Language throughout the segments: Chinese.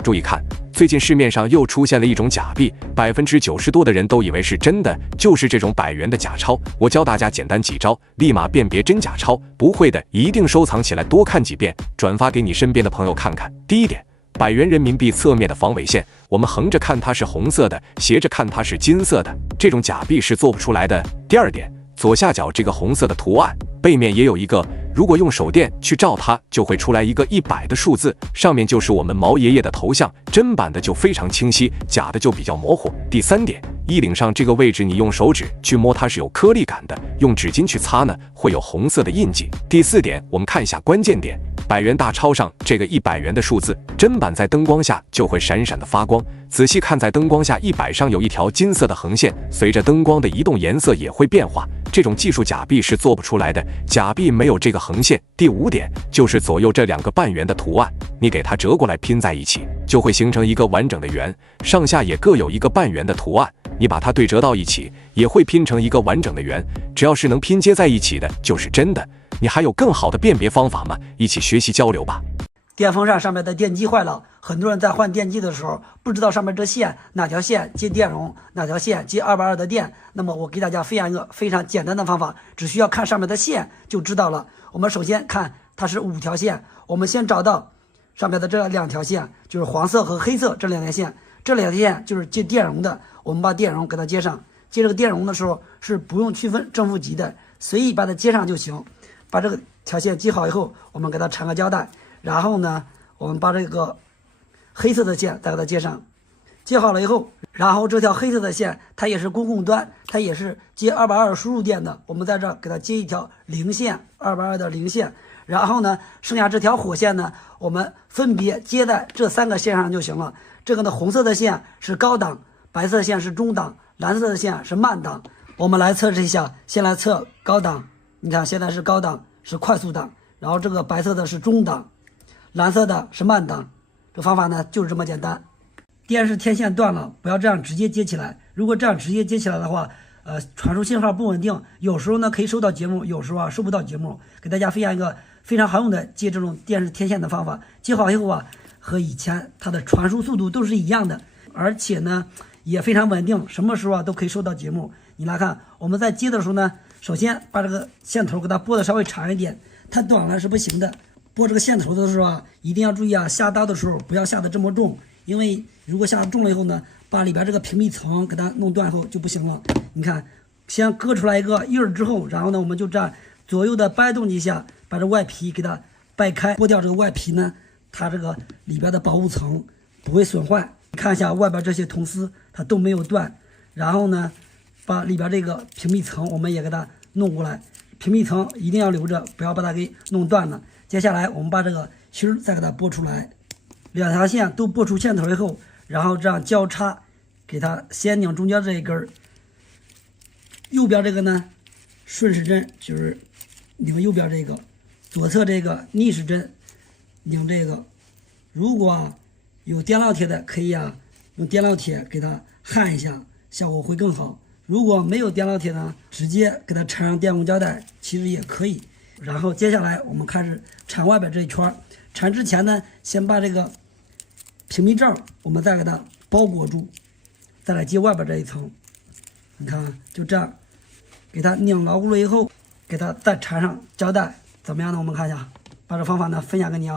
注意看，最近市面上又出现了一种假币，90%多的人都以为是真的，就是这种100元的假钞。我教大家简单几招，立马辨别真假钞。不会的，一定收藏起来，多看几遍，转发给你身边的朋友看看。第一点，100元人民币侧面的防伪线，我们横着看它是红色的，斜着看它是金色的，这种假币是做不出来的。第二点，左下角这个红色的图案，背面也有一个，如果用手电去照它，就会出来一个100的数字，上面就是我们毛爷爷的头像，真版的就非常清晰，假的就比较模糊。第三点，衣领上这个位置，你用手指去摸它是有颗粒感的，用纸巾去擦呢，会有红色的印记。第四点，我们看一下关键点，100元大钞上这个100元的数字，真版在灯光下就会闪闪的发光，仔细看，在灯光下100上有一条金色的横线，随着灯光的移动颜色也会变化，这种技术假币是做不出来的，假币没有这个横线。第五点，就是左右这2个半圆的图案，你给它折过来拼在一起，就会形成一个完整的圆，上下也各有一个半圆的图案，你把它对折到一起，也会拼成一个完整的圆，只要是能拼接在一起的，就是真的。你还有更好的辨别方法吗？一起学习交流吧。电风扇上面的电机坏了，很多人在换电机的时候不知道上面这线哪条线接电容，哪条线接220的电。那么我给大家分享一个非常简单的方法，只需要看上面的线就知道了。我们首先看它是5条线，我们先找到上面的这2条线，就是黄色和黑色这2条线，这2条线就是接电容的，我们把电容给它接上。接这个电容的时候是不用区分正负极的，随意把它接上就行。把这个条线接好以后，我们给它缠个胶带，然后呢我们把这个黑色的线再给它接上，接好了以后，然后这条黑色的线它也是公共端，它也是接220输入电的，我们在这给它接一条零线，220的零线，然后呢剩下这条火线呢，我们分别接在这3个线上就行了。这个呢红色的线是高档，白色的线是中档，蓝色的线是慢档。我们来测试一下，先来测高档，你看现在是高档，是快速档，然后这个白色的是中档，蓝色的是慢档。这方法呢就是这么简单。电视天线断了，不要这样直接接起来，如果这样直接接起来的话，传输信号不稳定，有时候呢可以收到节目，有时候收不到节目。给大家分享一个非常好用的接这种电视天线的方法，接好以后和以前它的传输速度都是一样的，而且呢也非常稳定，什么时候都可以收到节目。你来看，我们在接的时候呢，首先把这个线头给它拨的稍微长一点，它短了是不行的。拨这个线头的时候一定要注意下刀的时候不要下得这么重，因为如果下得重了以后呢，把里边这个屏蔽层给它弄断后就不行了。你看，先割出来一个印儿之后，然后呢我们就这样左右的掰动几下，把这外皮给它掰开，剥掉这个外皮呢，它这个里边的保护层不会损坏。看一下外边这些铜丝它都没有断，然后呢把里边这个屏蔽层我们也给它弄过来，屏蔽层一定要留着，不要把它给弄断了。接下来我们把这个芯再给它拨出来，2条线都拨出线头以后，然后这样交叉给它先拧中间这一根，右边这个呢顺时针就是拧右边这个，左侧这个逆时针拧这个。如果有电烙铁的可以用电烙铁给它焊一下，效果会更好。如果没有电烙铁呢，直接给它缠上电工胶带其实也可以。然后接下来我们开始缠外边这一圈，缠之前呢先把这个屏蔽罩我们再给它包裹住，再来接外边这一层。你看就这样给它拧牢固了以后，给它再缠上胶带，怎么样呢？我们看一下，把这方法呢分享给你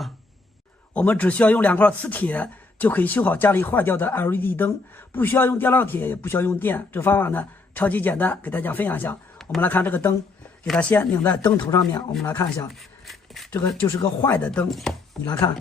我们只需要用2块磁铁就可以修好家里坏掉的 LED 灯，不需要用电烙铁，也不需要用电。这方法呢超级简单，给大家分享一下。我们来看这个灯，给它先拧在灯头上面，我们来看一下，这个就是个坏的灯。你来看，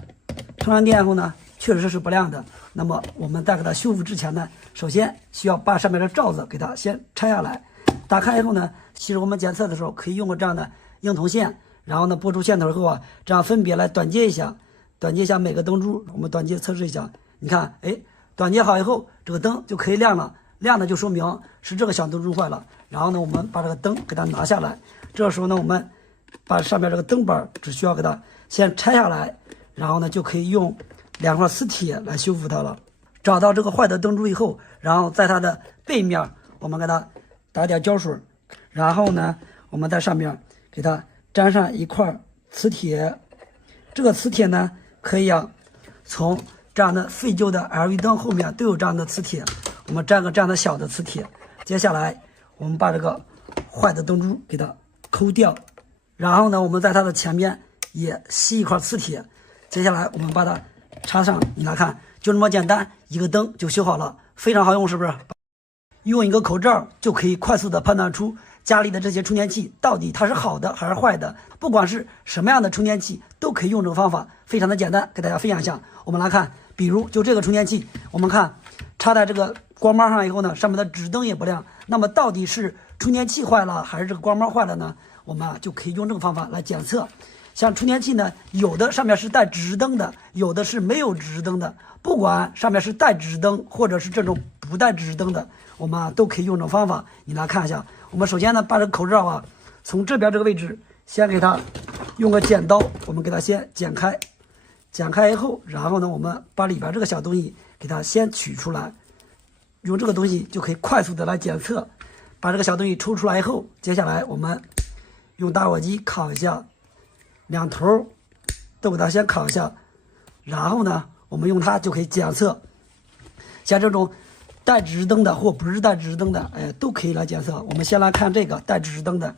充上电后呢确实是不亮的。那么我们在给它修复之前呢，首先需要把上面的罩子给它先拆下来，打开以后呢，其实我们检测的时候可以用个这样的硬铜线，然后呢拨出线头后这样分别来短接一下，短接一下每个灯珠，我们短接测试一下。你看，短接好以后，这个灯就可以亮了，亮的就说明是这个小灯珠坏了。然后呢，我们把这个灯给它拿下来，这时候呢，我们把上面这个灯板只需要给它先拆下来，然后呢就可以用2块磁铁来修复它了。找到这个坏的灯珠以后，然后在它的背面我们给它打点胶水，然后呢我们在上面给它粘上一块磁铁。这个磁铁呢可以从这样的废旧的 LED 灯后面都有这样的磁铁，我们粘个这样的小的磁铁。接下来我们把这个坏的灯珠给它抠掉，然后呢，我们在它的前面也吸一块磁铁。接下来我们把它插上，你来看，就这么简单，一个灯就修好了，非常好用，是不是？用一个口罩就可以快速的判断出家里的这些充电器到底它是好的还是坏的。不管是什么样的充电器，都可以用这个方法，非常的简单，给大家分享一下。我们来看，比如就这个充电器，我们看插在这个光猫上以后呢，上面的指灯也不亮，那么到底是充电器坏了还是这个光猫坏了呢？我们就可以用这个方法来检测。像充电器呢，有的上面是带指示灯的，有的是没有指示灯的。不管上面是带指示灯或者是这种不带指示灯的，我们都可以用这种方法。你来看一下，我们首先呢，把这个口罩啊，从这边这个位置先给它用个剪刀，我们给它先剪开，剪开以后，然后呢，我们把里边这个小东西给它先取出来，用这个东西就可以快速的来检测。把这个小东西抽出来以后，接下来我们用打火机烤一下，两头都给它先烤一下，然后呢，我们用它就可以检测，像这种带指示灯的或不是带指示灯的，都可以来检测。我们先来看这个带指示灯的，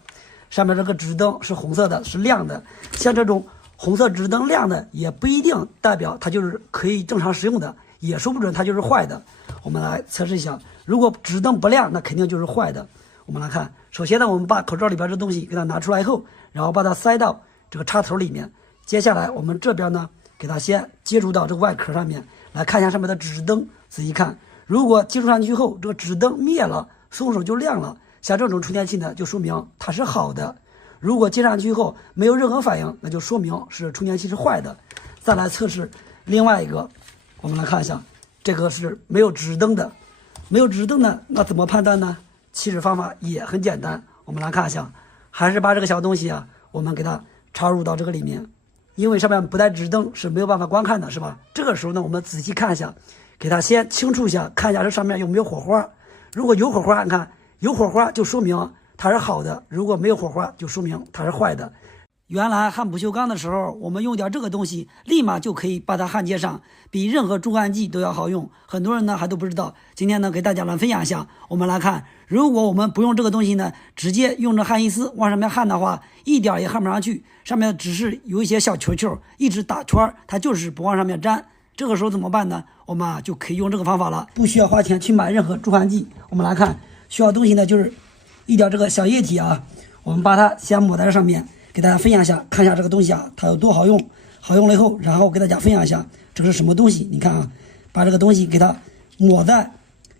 上面这个指示灯是红色的，是亮的。像这种红色指示灯亮的，也不一定代表它就是可以正常使用的，也说不准它就是坏的。我们来测试一下，如果指示灯不亮，那肯定就是坏的。我们来看，首先呢，我们把口罩里边这东西给它拿出来以后，然后把它塞到这个插头里面。接下来我们这边呢，给它先接触到这个外壳上面，来看一下上面的指示灯。仔细看，如果接触上去后，这个指示灯灭了，松手就亮了，像这种充电器呢，就说明它是好的。如果接上去后没有任何反应，那就说明是充电器是坏的。再来测试另外一个，我们来看一下，这个是没有指示灯的。没有指示灯呢，那怎么判断呢？其实方法也很简单，我们来看一下，还是把这个小东西啊，我们给它插入到这个里面，因为上面不带指示灯是没有办法观看的，是吧？这个时候呢，我们仔细看一下，给它先清除一下，看一下这上面有没有火花。如果有火花，你看有火花就说明它是好的，如果没有火花就说明它是坏的。原来焊不锈钢的时候，我们用点这个东西，立马就可以把它焊接上，比任何助焊剂都要好用。很多人呢还都不知道，今天呢给大家来分享一下。我们来看，如果我们不用这个东西呢，直接用着焊锡丝往上面焊的话，一点也焊不上去，上面只是有一些小球球，一直打圈，它就是不往上面粘。这个时候怎么办呢？我们就可以用这个方法了，不需要花钱去买任何助焊剂。我们来看，需要东西呢就是一点这个小液体啊，我们把它先抹在这上面。给大家分享一下，看一下这个东西啊，它有多好用。好用了以后，然后给大家分享一下这是什么东西。你看啊，把这个东西给它抹在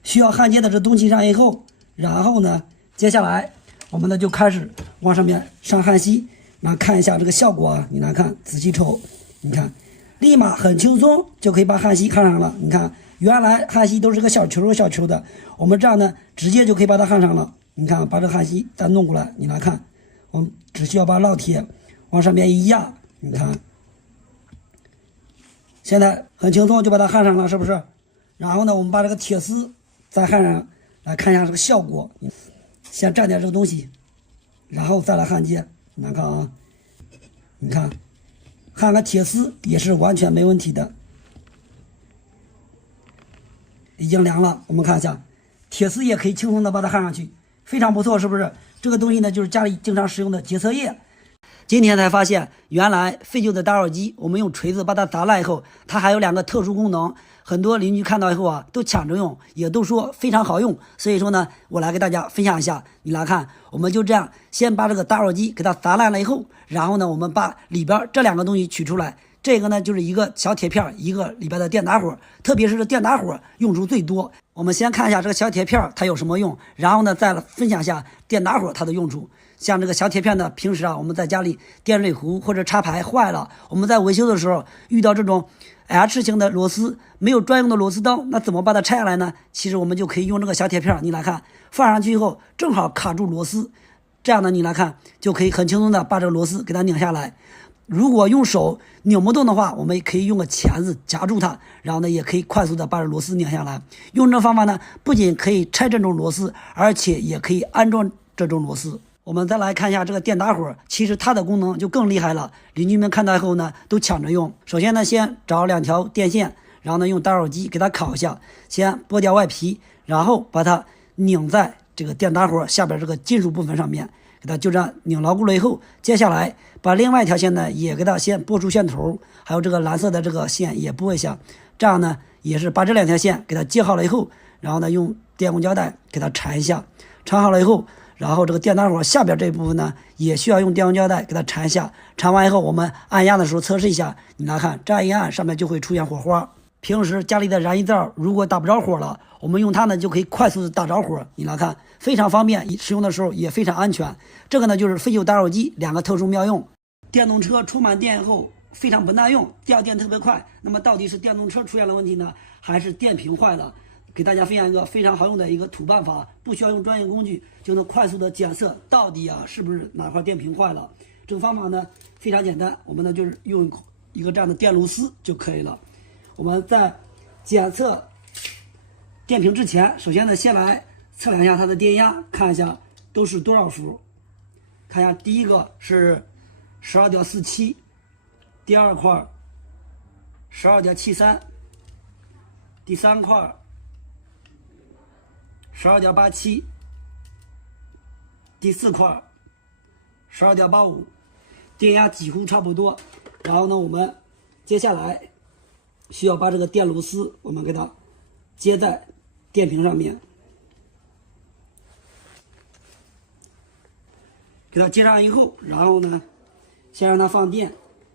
需要焊接的这东西上以后，然后呢，接下来我们呢就开始往上面上焊锡，来看一下这个效果啊。你来看，仔细瞅，你看，立马很轻松就可以把焊锡焊上了。你看，原来焊锡都是个小球小球的，我们这样呢，直接就可以把它焊上了。你看，把这个焊锡再弄过来，你来看。我们只需要把烙铁往上面一压，你看，现在很轻松就把它焊上了，是不是？然后呢，我们把这个铁丝再焊上，来看一下这个效果。先蘸点这个东西，然后再来焊接。你看啊，你看，焊个铁丝也是完全没问题的。已经凉了，我们看一下，铁丝也可以轻松的把它焊上去，非常不错，是不是？这个东西呢，就是家里经常使用的洁色液。今天才发现，原来废旧的打火机，我们用锤子把它砸烂以后，它还有两个特殊功能。很多邻居看到以后啊，都抢着用，也都说非常好用。所以说呢，我来给大家分享一下。你来看，我们就这样，先把这个打火机给它砸烂了以后，然后呢，我们把里边这两个东西取出来。这个呢，就是一个小铁片，一个里边的电打火，特别是这电打火用处最多。我们先看一下这个小铁片它有什么用，然后呢再分享一下电打火它的用处。像这个小铁片呢，平时啊我们在家里电水壶或者插排坏了，我们在维修的时候遇到这种 H 型的螺丝，没有专用的螺丝刀，那怎么把它拆下来呢？其实我们就可以用这个小铁片，你来看，放上去以后正好卡住螺丝，这样呢你来看就可以很轻松的把这个螺丝给它拧下来。如果用手拧不动的话，我们可以用个钳子夹住它，然后呢也可以快速的把这螺丝拧下来。用这方法呢，不仅可以拆这种螺丝，而且也可以安装这种螺丝。我们再来看一下这个电打火，其实它的功能就更厉害了。邻居们看到以后呢，都抢着用。首先呢，先找两条电线，然后呢用打火机给它烤一下，先剥掉外皮，然后把它拧在这个电打火下边这个金属部分上面，给它就这样拧牢固了以后，接下来把另外一条线呢也给它先拨出线头，还有这个蓝色的这个线也拨一下，这样呢也是把这两条线给它接好了以后，然后呢用电工胶带给它缠一下，缠好了以后，然后这个电打火下边这一部分呢也需要用电工胶带给它缠一下，缠完以后我们按压的时候测试一下，你来看这样一按上面就会出现火花。平时家里的燃气灶如果打不着火了，我们用它呢就可以快速的打着火，你来看非常方便，使用的时候也非常安全。这个呢就是废旧打火机两个特殊妙用。电动车充满电以后非常不耐用，掉电特别快，那么到底是电动车出现了问题呢，还是电瓶坏了？给大家分享一个非常好用的一个土办法，不需要用专业工具就能快速的检测到底是不是哪块电瓶坏了。这个方法呢非常简单，我们呢就是用一个这样的电螺丝就可以了。我们在检测电瓶之前，首先呢先来测量一下它的电压，看一下都是多少伏。看一下第一个是 12.47， 第二块 12.73， 第三块 12.87， 第四块 12.85， 电压几乎差不多。然后呢我们接下来需要把这个电螺丝我们给它接在电瓶上面，给它接上以后，然后呢先让它放电，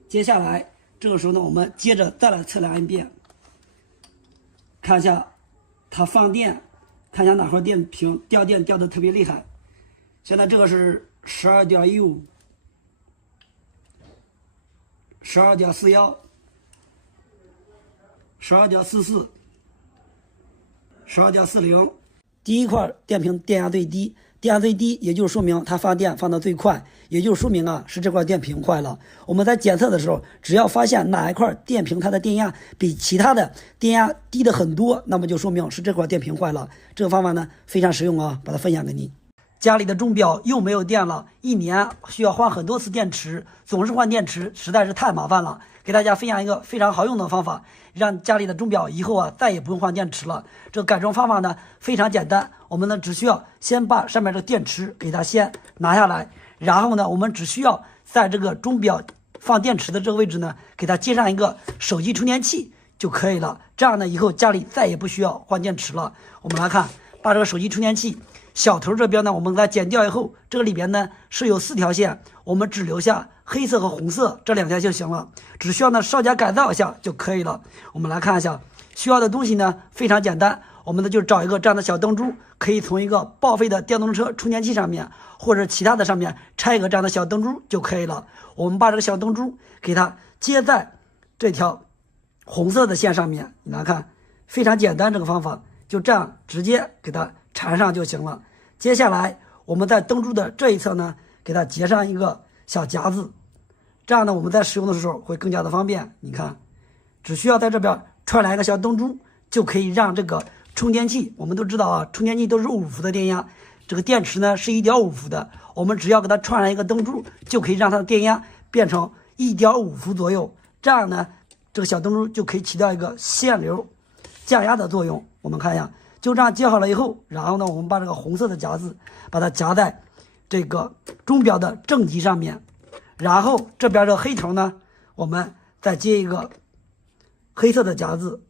接下来这个时候呢我们接着再来测量一遍，看一下它放电，看一下哪块电瓶掉电掉的特别厉害。现在这个是 12.15， 12.41， 12.44， 12.40。 第一块电瓶电压最低，电压最低也就是说明它放电放得最快，也就是说明是这块电瓶坏了。我们在检测的时候，只要发现哪一块电瓶它的电压比其他的电压低的很多，那么就说明是这块电瓶坏了。这个方法呢非常实用把它分享给你。家里的钟表又没有电了，一年需要换很多次电池，总是换电池实在是太麻烦了。给大家分享一个非常好用的方法，让家里的钟表以后再也不用换电池了。这个改装方法呢非常简单，我们呢只需要先把上面这个电池给它先拿下来，然后呢我们只需要在这个钟表放电池的这个位置呢给它接上一个手机充电器就可以了。这样呢以后家里再也不需要换电池了。我们来看，把这个手机充电器小头这边呢我们给它剪掉以后，这个里边呢是有4条线，我们只留下黑色和红色这2条就行了，只需要呢稍加改造一下就可以了。我们来看一下需要的东西呢非常简单，我们呢就找一个这样的小灯珠，可以从一个报废的电动车充电器上面或者其他的上面拆一个这样的小灯珠就可以了。我们把这个小灯珠给它接在这条红色的线上面，你来看非常简单，这个方法就这样直接给它缠上就行了。接下来我们在灯珠的这一侧呢给它结上一个小夹子，这样呢我们在使用的时候会更加的方便。你看只需要在这边串联一个小灯珠，就可以让这个充电器，我们都知道充电器都是5伏的电压，这个电池呢是 1.5 伏的，我们只要给它串联一个灯珠，就可以让它的电压变成 1.5 伏左右，这样呢这个小灯珠就可以起到一个限流降压的作用。我们看一下，就这样接好了以后，然后呢我们把这个红色的夹子把它夹在这个钟表的正极上面，然后这边的黑头呢我们再接一个黑色的夹子，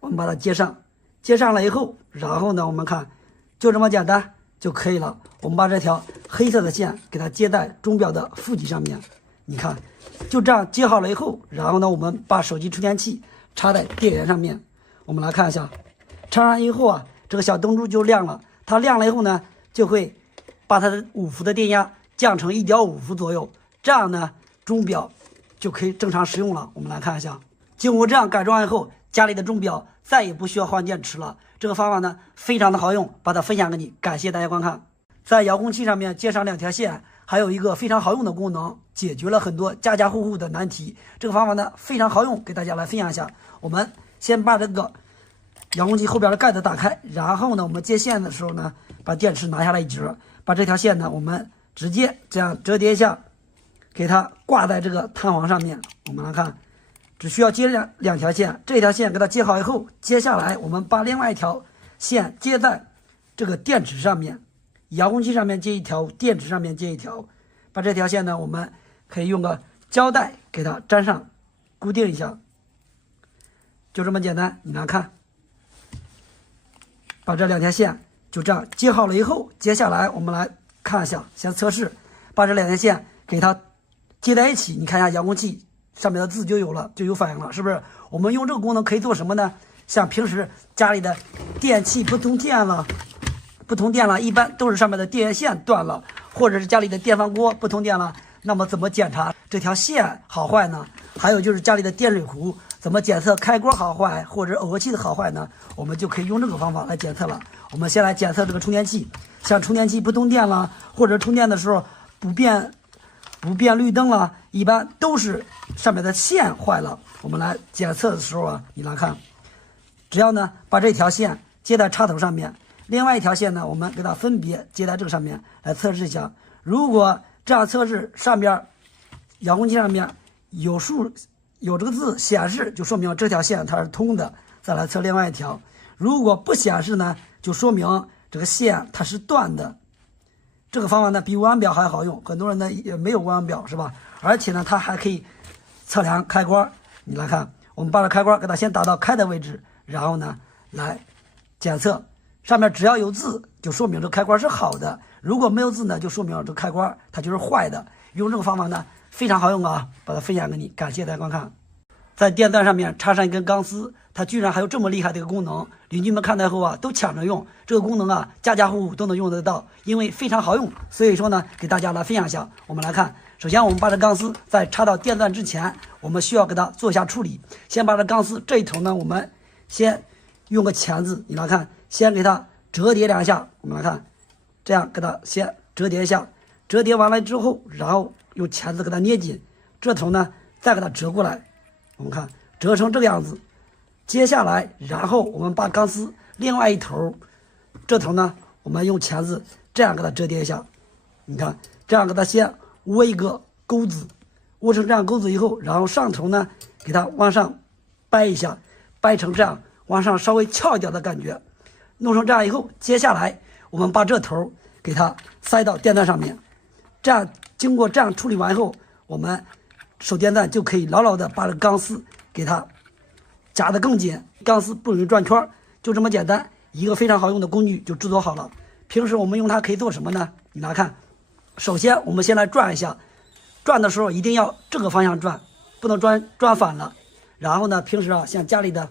我们把它接上，接上了以后，然后呢我们看就这么简单就可以了。我们把这条黑色的线给它接在钟表的负极上面，你看就这样接好了以后，然后呢我们把手机充电器插在电源上面，我们来看一下，插上以后这个小灯珠就亮了，它亮了以后呢就会把它的5伏的电压降成 1.5 伏左右，这样呢钟表就可以正常使用了。我们来看一下，经过这样改装以后，家里的钟表再也不需要换电池了。这个方法呢非常的好用，把它分享给你，感谢大家观看。在遥控器上面接上2条线，还有一个非常好用的功能，解决了很多家家户户的难题。这个方法呢非常好用，给大家来分享一下。我们先把这个遥控器后边的盖子打开，然后呢我们接线的时候呢把电池拿下来一截，把这条线呢我们直接这样折叠一下，给它挂在这个弹簧上面。我们来看，只需要接两条线，这条线给它接好以后，接下来我们把另外一条线接在这个电池上面，遥控器上面接一条，电池上面接一条，把这条线呢，我们可以用个胶带给它粘上，固定一下，就这么简单。你来看，把这两条线就这样接好了以后，接下来我们来看一下，先测试，把这两条线给它接在一起，你看一下遥控器上面的字就有了，就有反应了，是不是？我们用这个功能可以做什么呢？像平时家里的电器不通电了，一般都是上面的电源线断了，或者是家里的电饭锅不通电了，那么怎么检查这条线好坏呢？还有就是家里的电水壶怎么检测开锅好坏或者耦合器的好坏呢？我们就可以用这个方法来检测了。我们先来检测这个充电器，像充电器不通电了，或者充电的时候不变绿灯了，一般都是上面的线坏了。我们来检测的时候啊，你来看，只要呢把这条线接在插头上面，另外一条线呢我们给它分别接在这个上面来测试一下。如果这样测试上边遥控器上面有这个字显示，就说明这条线它是通的。再来测另外一条，如果不显示呢，就说明这个线它是断的。这个方法呢比腕表还好用，很多人呢也没有腕表，是吧？而且呢它还可以测量开关。你来看，我们把这开关给它先打到开的位置，然后呢来检测，上面只要有字就说明这开关是好的，如果没有字呢就说明这开关它就是坏的。用这个方法呢非常好用啊，把它分享给你，感谢大家观看。在电钻上面插上一根钢丝，它居然还有这么厉害的一个功能，邻居们看到后啊都抢着用。这个功能啊家家户户都能用得到，因为非常好用，所以说呢给大家来分享一下。我们来看，首先我们把这钢丝在插到电钻之前，我们需要给它做一下处理。先把这钢丝这一头呢，我们先用个钳子，你来看，先给它折叠两下。我们来看，这样给它先折叠一下，折叠完了之后，然后用钳子给它捏紧，这头呢再给它折过来。我们看折成这个样子，接下来然后我们把钢丝另外一头，这头呢我们用钳子这样给它折叠一下。你看这样给它先窝一个钩子，窝成这样钩子以后，然后上头呢给它往上掰一下，掰成这样往上稍微翘一点的感觉。弄成这样以后，接下来我们把这头给它塞到电钻上面，这样经过这样处理完以后，我们手电钻就可以牢牢的把这钢丝给它夹得更紧，钢丝不容易转圈，就这么简单，一个非常好用的工具就制作好了。平时我们用它可以做什么呢？你来看，首先我们先来转一下，转的时候一定要这个方向转，不能转反了。然后呢，平时啊像家里的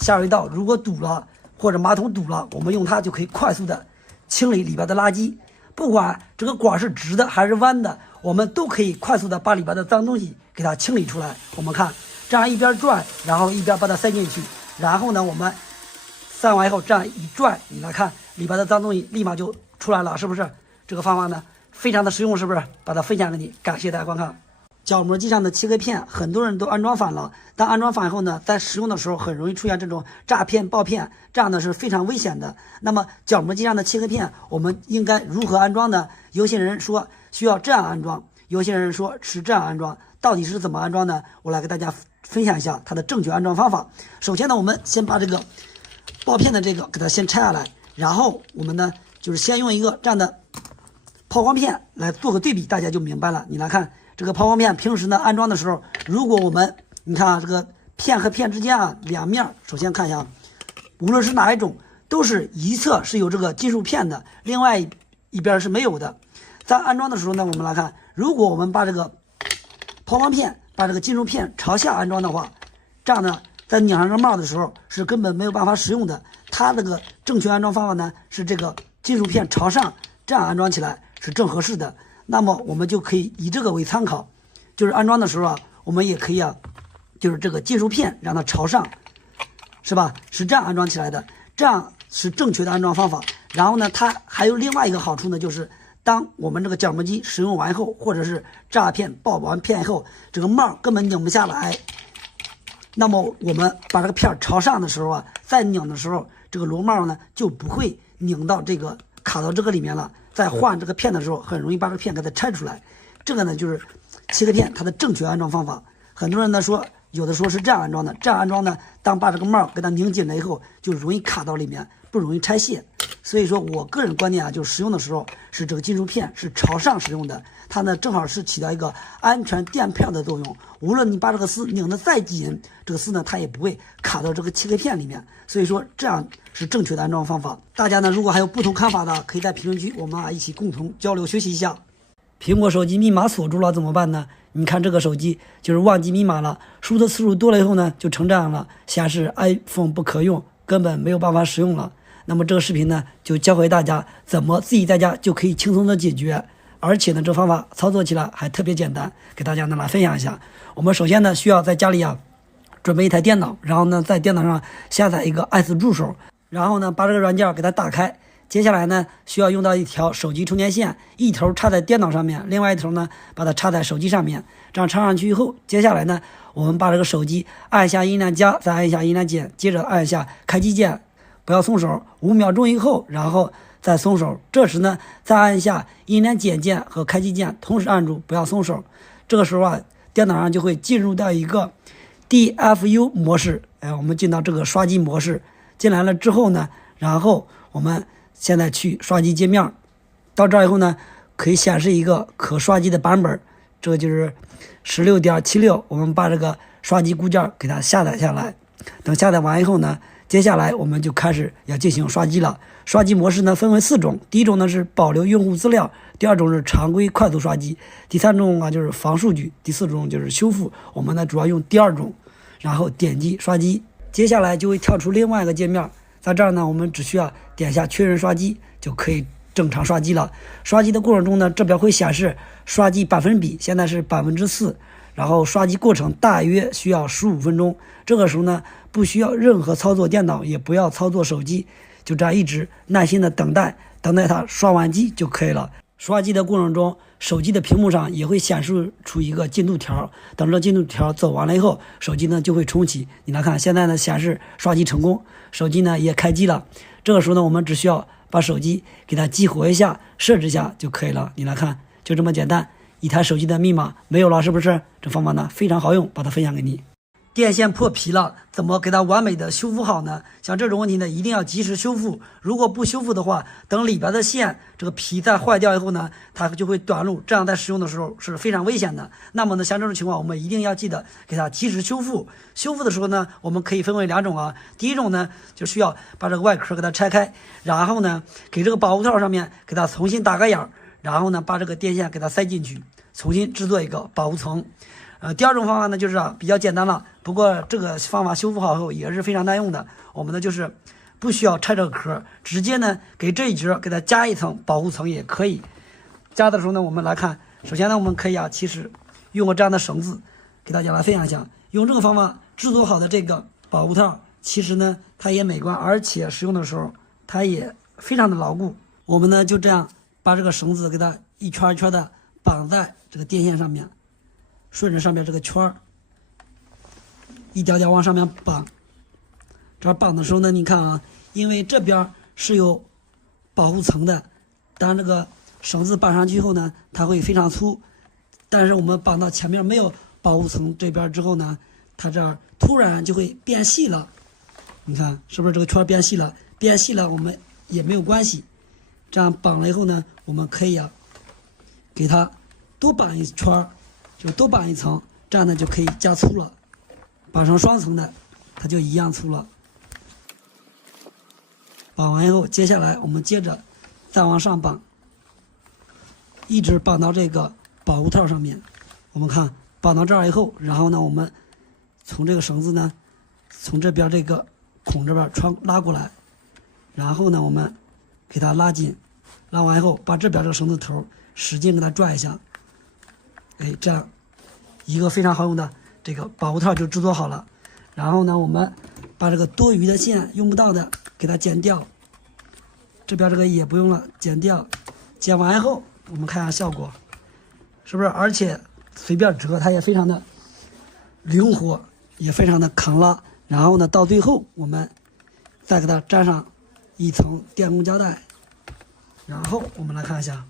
下水道如果堵了或者马桶堵了，我们用它就可以快速的清理里边的垃圾，不管这个管是直的还是弯的，我们都可以快速的把里边的脏东西给它清理出来。我们看这样一边转，然后一边把它塞进去，然后呢我们塞完以后这样一转，你来看里边的脏东西立马就出来了，是不是？这个方法呢非常的实用，是不是？把它分享给你，感谢大家观看。角膜机上的切割片很多人都安装反了，当安装反以后呢，在使用的时候很容易出现这种炸片爆片，这样呢是非常危险的。那么角膜机上的切割片我们应该如何安装呢？有些人说需要这样安装，有些人说是这样安装，到底是怎么安装呢？我来给大家分享一下它的正确安装方法。首先呢，我们先把这个爆片的这个给它先拆下来，然后我们呢就是先用一个这样的抛光片来做个对比，大家就明白了。你来看这个抛光片，平时呢安装的时候，如果我们你看啊，这个片和片之间啊两面，首先看一下，无论是哪一种，都是一侧是有这个金属片的，另外一边是没有的。在安装的时候呢，我们来看，如果我们把这个抛光片把这个金属片朝下安装的话，这样呢在拧上这个帽的时候是根本没有办法使用的。它这个正确安装方法呢是这个金属片朝上，这样安装起来是正合适的。那么我们就可以以这个为参考，就是安装的时候啊，我们也可以啊，就是这个金属片让它朝上，是吧？是这样安装起来的，这样是正确的安装方法。然后呢，它还有另外一个好处呢，就是当我们这个角膜机使用完以后，或者是炸片爆完片以后，这个帽根本拧不下来。那么我们把这个片朝上的时候啊，再拧的时候，这个螺帽呢就不会拧到这个卡到这个里面了。在换这个片的时候，很容易把这个片给它拆出来。这个呢就是切割片它的正确安装方法。很多人呢说有的时候是这样安装的，这样安装呢，当把这个帽给它拧紧了以后，就容易卡到里面，不容易拆卸。所以说我个人观点啊，就使用的时候是这个金属片是朝上使用的，它呢正好是起到一个安全垫片的作用。无论你把这个丝拧得再紧，这个丝呢它也不会卡到这个漆黑片里面。所以说这样是正确的安装方法。大家呢如果还有不同看法的，可以在评论区我们一起共同交流学习一下。苹果手机密码锁住了怎么办呢？你看这个手机就是忘记密码了，输的次数多了以后呢，就成这样了，显示 iPhone 不可用，根本没有办法使用了。那么这个视频呢，就教给大家怎么自己在家就可以轻松的解决，而且呢，这方法操作起来还特别简单，给大家呢来分享一下。我们首先呢，需要在家里准备一台电脑，然后呢，在电脑上下载一个 S 助手，然后呢，把这个软件给它打开。接下来呢，需要用到一条手机充电线，一头插在电脑上面，另外一头呢，把它插在手机上面。这样插上去以后，接下来呢，我们把这个手机按下音量加，再按下音量键，接着按下开机键，不要松手，5秒钟以后，然后再松手。这时呢，再按下音量减键和开机键，同时按住，不要松手。这个时候电脑上就会进入到一个 DFU 模式。我们进到这个刷机模式，进来了之后呢，然后我们现在去刷机界面，到这儿以后呢，可以显示一个可刷机的版本，这个就是 16.76。我们把这个刷机固件给它下载下来。等下载完以后呢，接下来我们就开始要进行刷机了。刷机模式呢分为4种，第一种呢是保留用户资料，第二种是常规快速刷机，第三种就是防数据，第四种就是修复。我们呢主要用第二种，然后点击刷机，接下来就会跳出另外一个界面。在这儿呢，我们只需要点下确认刷机，就可以正常刷机了。刷机的过程中呢，这边会显示刷机百分比，现在是4%，然后刷机过程大约需要15分钟。这个时候呢，不需要任何操作电脑，也不要操作手机，就这样一直耐心的等待它刷完机就可以了。刷机的过程中，手机的屏幕上也会显示出一个进度条，等这进度条走完了以后，手机呢就会重启。你来看，现在呢显示刷机成功，手机呢也开机了。这个时候呢，我们只需要把手机给它激活一下，设置一下就可以了。你来看，就这么简单，一台手机的密码没有了，是不是？这方法呢非常好用，把它分享给你。电线破皮了，怎么给它完美的修复好呢？像这种问题呢，一定要及时修复。如果不修复的话，等里边的线这个皮再坏掉以后呢，它就会短路，这样在使用的时候是非常危险的。那么呢，像这种情况，我们一定要记得给它及时修复。修复的时候呢，我们可以分为2种第一种呢，就需要把这个外壳给它拆开，然后呢，给这个保护套上面给它重新打个眼儿，然后呢，把这个电线给它塞进去，重新制作一个保护层。第二种方法呢，就是比较简单了，不过这个方法修复好后也是非常耐用的。我们呢就是不需要拆这个壳，直接呢给这一节给它加一层保护层也可以。加的时候呢，我们来看，首先呢我们可以其实用个这样的绳子给大家来分享一下，用这个方法制作好的这个保护套，其实呢它也美观，而且使用的时候它也非常的牢固。我们呢就这样把这个绳子给它一圈一圈的绑在这个电线上面，顺着上面这个圈儿，一条条往上面绑。这绑的时候呢，你看因为这边是有保护层的，当这个绳子绑上去以后呢，它会非常粗。但是我们绑到前面没有保护层这边之后呢，它这儿突然就会变细了。你看是不是这个圈变细了？变细了我们也没有关系。这样绑了以后呢，我们可以给它多绑一圈，就多绑一层，这样呢就可以加粗了。绑上双层的，它就一样粗了。绑完以后，接下来我们接着再往上绑，一直绑到这个保护套上面。我们看绑到这儿以后，然后呢，我们从这个绳子呢，从这边这个孔这边拉过来，然后呢，我们给它拉紧，拉完以后，把这边这个绳子头使劲给它拽一下，这样一个非常好用的这个保护套就制作好了。然后呢，我们把这个多余的线用不到的给它剪掉，这边这个也不用了，剪掉。剪完以后，我们看一下效果，是不是？而且随便折它也非常的灵活，也非常的抗拉。然后呢，到最后我们再给它粘上一层电工胶带，然后我们来看一下，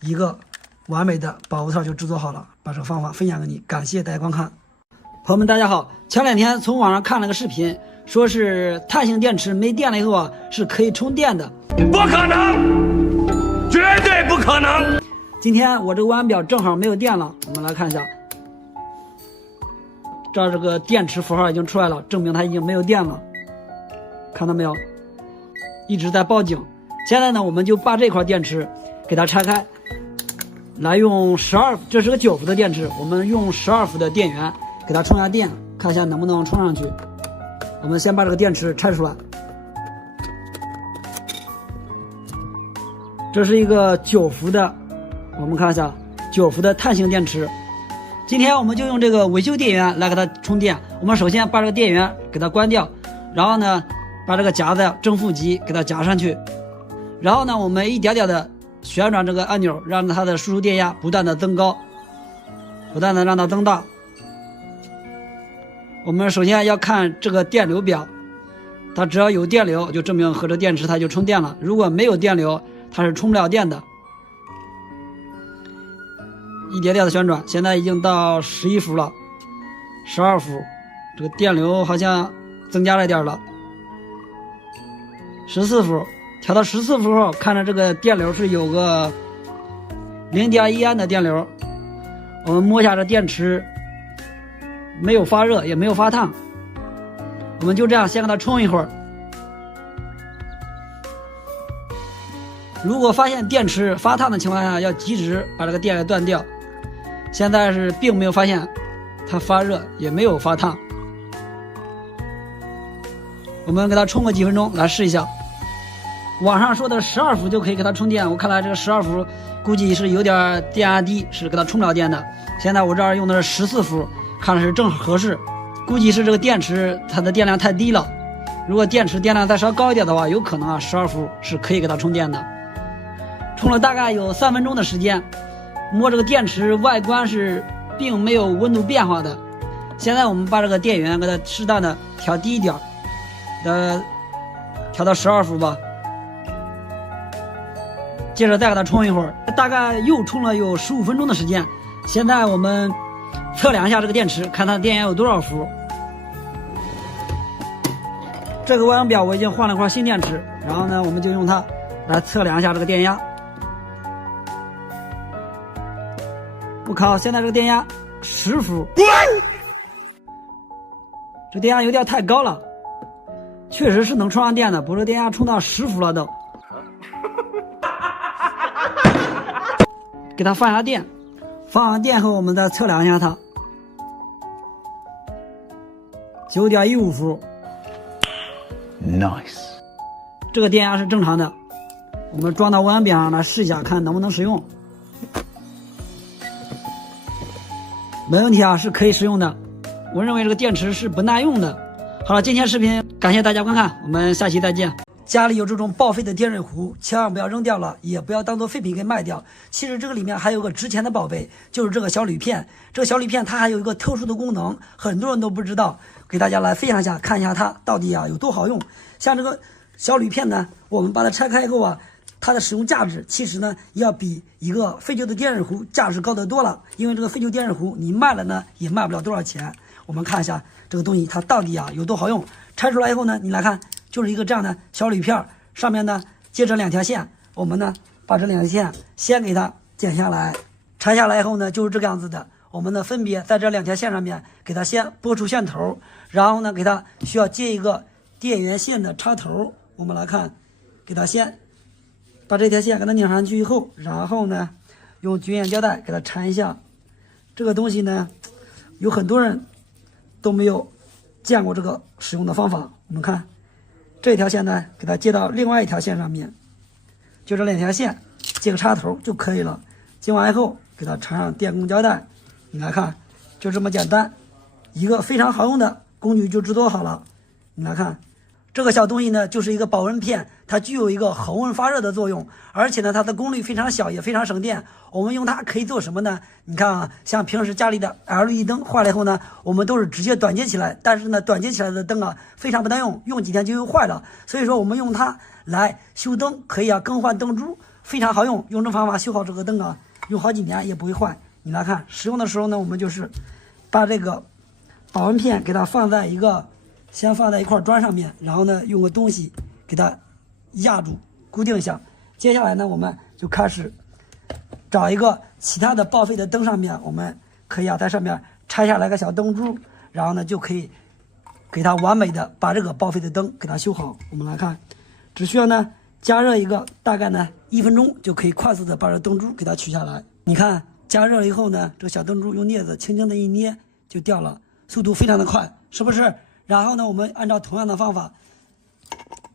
一个完美的保护套就制作好了。把这个方法分享给你，感谢大家观看。朋友们，大家好！前2天从网上看了个视频，说是碳性电池没电了以后啊，是可以充电的。不可能，绝对不可能！今天我这个腕表正好没有电了，我们来看一下，这个电池符号已经出来了，证明它已经没有电了。看到没有？一直在报警。现在呢，我们就把这块电池给它拆开，来用12，这是个9伏的电池，我们用12伏的电源给它充下电，看一下能不能充上去。我们先把这个电池拆出来，这是一个9伏的，我们看一下9伏的碳性电池。今天我们就用这个维修电源来给它充电。我们首先把这个电源给它关掉，然后呢，把这个夹子正负极给它夹上去，然后呢，我们一点点的旋转这个按钮，让它的输出电压不断的增高，不断的让它增大。我们首先要看这个电流表，它只要有电流，就证明和这电池它就充电了；如果没有电流，它是充不了电的。一点点的旋转，现在已经到11伏了，12伏，这个电流好像增加了一点了。14伏，调到14伏后，看着这个电流是有个0.1安的电流。我们摸一下这电池，没有发热也没有发烫，我们就这样先给它充一会儿。如果发现电池发烫的情况下，要及时把这个电给断掉。现在是并没有发现它发热，也没有发烫。我们给它充个几分钟来试一下。网上说的12伏就可以给它充电，我看来这个12伏估计是有点电压低，是给它充不了电的。现在我这儿用的是14伏，看来是正合适。估计是这个电池它的电量太低了，如果电池电量再稍高一点的话，有可能啊12伏是可以给它充电的。充了大概有3分钟的时间，摸这个电池外观是并没有温度变化的。现在我们把这个电源给它适当的调低一点，调到12伏吧。接着再给它充一会儿，大概又充了有15分钟的时间。现在我们测量一下这个电池，看它的电源有多少伏。这个腕表我已经换了块新电池，然后呢，我们就用它来测量一下这个电压。我靠，现在这个电压10伏，这电压有点太高了，确实是能充上电的，不过电压充到10伏了都。给它放下电，放完电后我们再测量一下它，9.15伏 ，nice， 这个电压是正常的。我们装到腕表上来试一下，看能不能使用。没问题啊，是可以使用的。我认为这个电池是不耐用的。好了，今天视频感谢大家观看，我们下期再见。家里有这种报废的电水壶，千万不要扔掉了，也不要当做废品给卖掉。其实这个里面还有个值钱的宝贝，就是这个小铝片。这个小铝片它还有一个特殊的功能，很多人都不知道，给大家来分享一下，看一下它到底啊有多好用。像这个小铝片呢，我们把它拆开以后啊，它的使用价值其实呢要比一个废旧的电水壶价值高得多了。因为这个废旧电水壶你卖了呢也卖不了多少钱。我们看一下这个东西它到底啊有多好用。拆出来以后呢，你来看，就是一个这样的小铝片，上面呢接着2条线。我们呢把这2条线先给它剪下来，拆下来以后呢就是这个样子的。我们呢分别在这2条线上面给它先拨出线头，然后呢给它需要接一个电源线的插头。我们来看，给它先把这条线给它拧上去以后，然后呢用绝缘胶带给它缠一下。这个东西呢有很多人都没有见过这个使用的方法。我们看这条线呢给它接到另外一条线上面，就这2条线接个插头就可以了。接完以后给它缠上电工胶带，你来看就这么简单，一个非常好用的工具就制作好了。你来看这个小东西呢就是一个保温片，它具有一个恒温发热的作用，而且呢它的功率非常小，也非常省电。我们用它可以做什么呢？你看啊，像平时家里的 LED 灯坏了以后呢，我们都是直接短接起来，但是呢短接起来的灯啊非常不耐用，用几天就又坏了。所以说我们用它来修灯，可以啊更换灯珠，非常好用。用这方法修好这个灯啊，用好几年也不会坏。你来看使用的时候呢，我们就是把这个保温片给它先放在一块砖上面，然后呢用个东西给它压住固定一下。接下来呢我们就开始找一个其他的报废的灯，上面我们可以在上面拆下来个小灯珠，然后呢就可以给它完美的把这个报废的灯给它修好。我们来看，只需要呢加热一个大概呢1分钟就可以快速的把这灯珠给它取下来。你看加热了以后呢，这个小灯珠用镊子轻轻的一捏就掉了，速度非常的快，是不是？然后呢我们按照同样的方法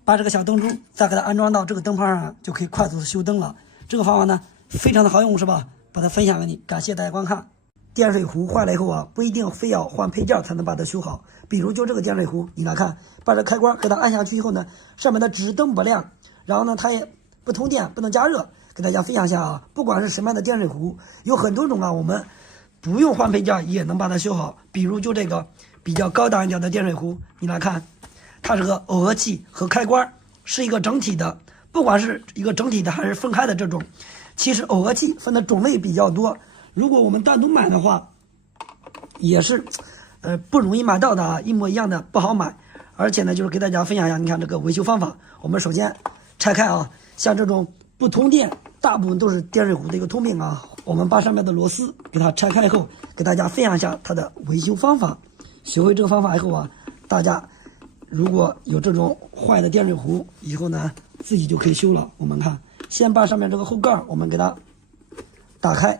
把这个小灯珠再给它安装到这个灯泡上，就可以快速的修灯了。这个方法呢非常的好用，是吧？把它分享给你，感谢大家观看。电水壶坏了以后啊，不一定非要换配件才能把它修好。比如就这个电水壶，你来看，把这开关给它按下去以后呢，上面的指灯不亮，然后呢它也不通电，不能加热。给大家分享一下啊，不管是什么样的电水壶，有很多种啊，我们不用换配件也能把它修好。比如就这个比较高档一点的电水壶，你来看，它这个耦合器和开关是一个整体的，不管是一个整体的还是分开的这种，其实耦合器分的种类比较多。如果我们单独买的话，也是不容易买到的啊，一模一样的不好买。而且呢，就是给大家分享一下，你看这个维修方法，我们首先拆开啊，像这种不通电，大部分都是电水壶的一个通病啊。我们把上面的螺丝给它拆开以后，给大家分享一下它的维修方法。学会这个方法以后啊，大家如果有这种坏的电水壶，以后呢自己就可以修了。我们看，先把上面这个后盖我们给它打开，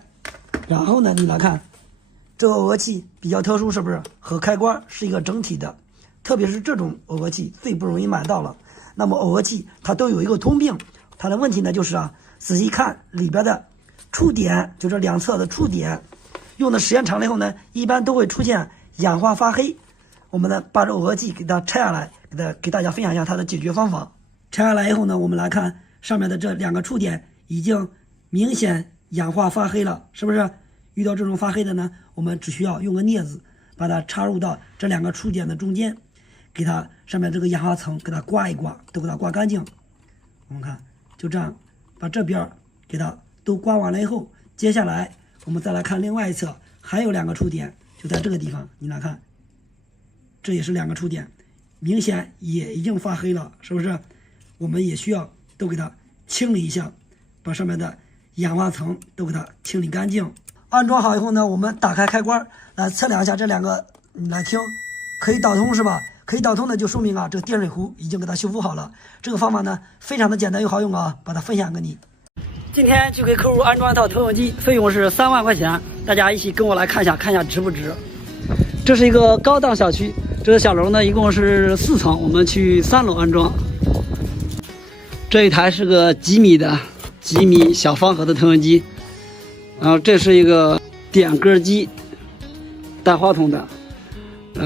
然后呢你来看，这个耦合器比较特殊，是不是？和开关是一个整体的，特别是这种耦合器最不容易买到了。那么耦合器它都有一个通病，它的问题呢就是啊，仔细看里边的触点，就这两侧的触点，用的时间长了以后呢，一般都会出现氧化发黑。我们呢把这耦合器给它拆下来，给大家分享一下它的解决方法。拆下来以后呢，我们来看上面的这两个触点已经明显氧化发黑了，是不是？遇到这种发黑的呢，我们只需要用个镊子把它插入到这两个触点的中间，给它上面这个氧化层给它刮一刮，都给它刮干净。我们看就这样把这边给它都刮完了以后，接下来我们再来看另外一侧，还有两个触点，就在这个地方，你来看，这也是两个触点，明显也已经发黑了，是不是？我们也需要都给它清理一下，把上面的氧化层都给它清理干净。安装好以后呢，我们打开开关来测量一下这两个，你来听，可以导通是吧？可以导通的就说明啊，这个电水壶已经给它修复好了。这个方法呢非常的简单又好用啊，把它分享给你。今天就给客户安装一套投影机，费用是3万块钱，大家一起跟我来看一下值不值。这是一个高档小区，这个小楼呢一共是4层，我们去3楼安装。这一台是个几米小方盒的投影机，然后这是一个点歌机，带话筒的，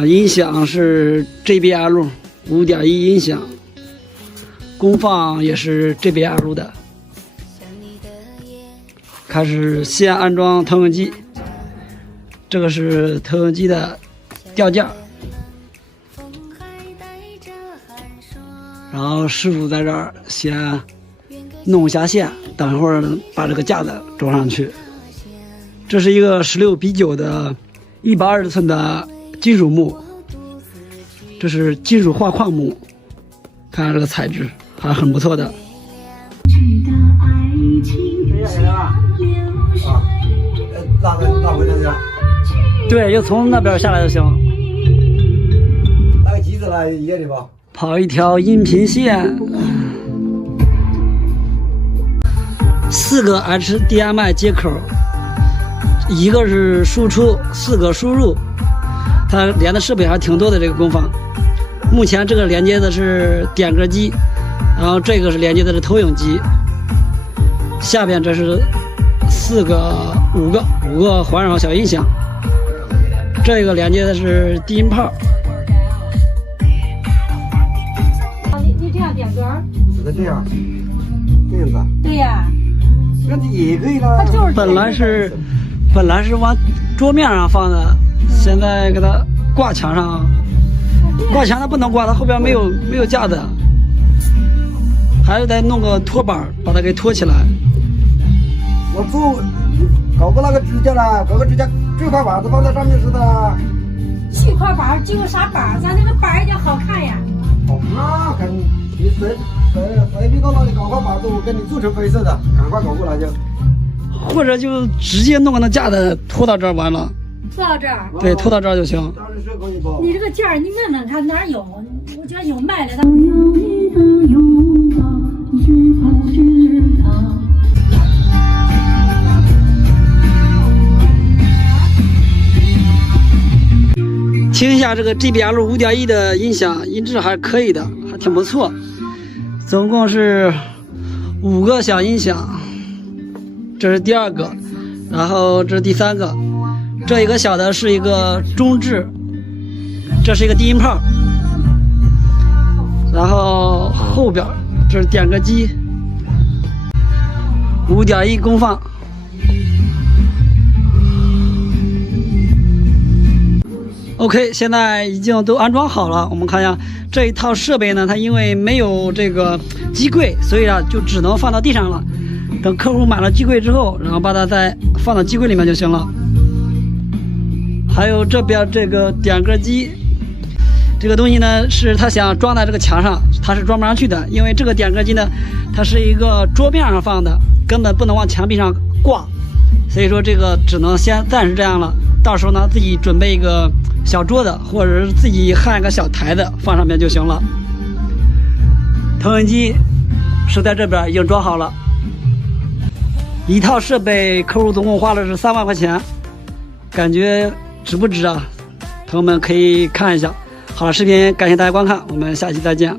音响是 JBL 5.1音响，功放也是 JBL 的。开始先安装投影机，这个是投影机的吊架，然后师傅在这儿先弄一下线，等一会儿把这个架子装上去。这是一个16:9的120寸的金属木，这是金属化矿木，看看这个材质还很不错的。拉回来的。对，就从那边下来就行。拿个机子来也的吧。跑一条音频线，4个 HDMI 接口，一个是输出，4个输入，它连的设备还挺多的。这个功放，目前这个连接的是点歌机，然后这个是连接的是投影机，下边这是5个环绕小音响，这个连接的是低音炮。你这样点歌？是这样，这样子。对呀。那也可以了。本来是往桌面上放的，现在给它挂墙上。挂墙它不能挂，它后边没有架子，还是得弄个托板把它给托起来。我搞个那个支架了，搞个支架，这块板子放在上面似的。锯块板锯个啥板？咱那个板一定好看呀。那肯定，你随便搞的搞块板都给你做成灰色的，赶快搞过来就。或者就直接弄个那架子拖到这儿完了。拖到这儿。对，拖到这儿就行。当然是可以吧。你这个件儿，你问问看哪儿有？我觉得有卖的。听一下这个 JBL 5.1的音响，音质还是可以的，还挺不错。总共是5个小音响，这是第2个，然后这是第3个。这一个小的是一个中置，这是一个低音炮，然后后边这是点歌机，5.1功放。OK， 现在已经都安装好了。我们看一下这一套设备呢，它因为没有这个机柜，所以啊就只能放到地上了。等客户买了机柜之后，然后把它再放到机柜里面就行了。还有这边这个点歌机，这个东西呢是他想装在这个墙上，它是装不上去的，因为这个点歌机呢，它是一个桌面上放的，根本不能往墙壁上挂，所以说这个只能先暂时这样了。到时候呢，自己准备一个小桌子，或者是自己焊一个小台子放上面就行了。投影机是在这边已经装好了，一套设备客户总共花了是3万块钱，感觉值不值啊？朋友们可以看一下。好了，视频感谢大家观看，我们下期再见。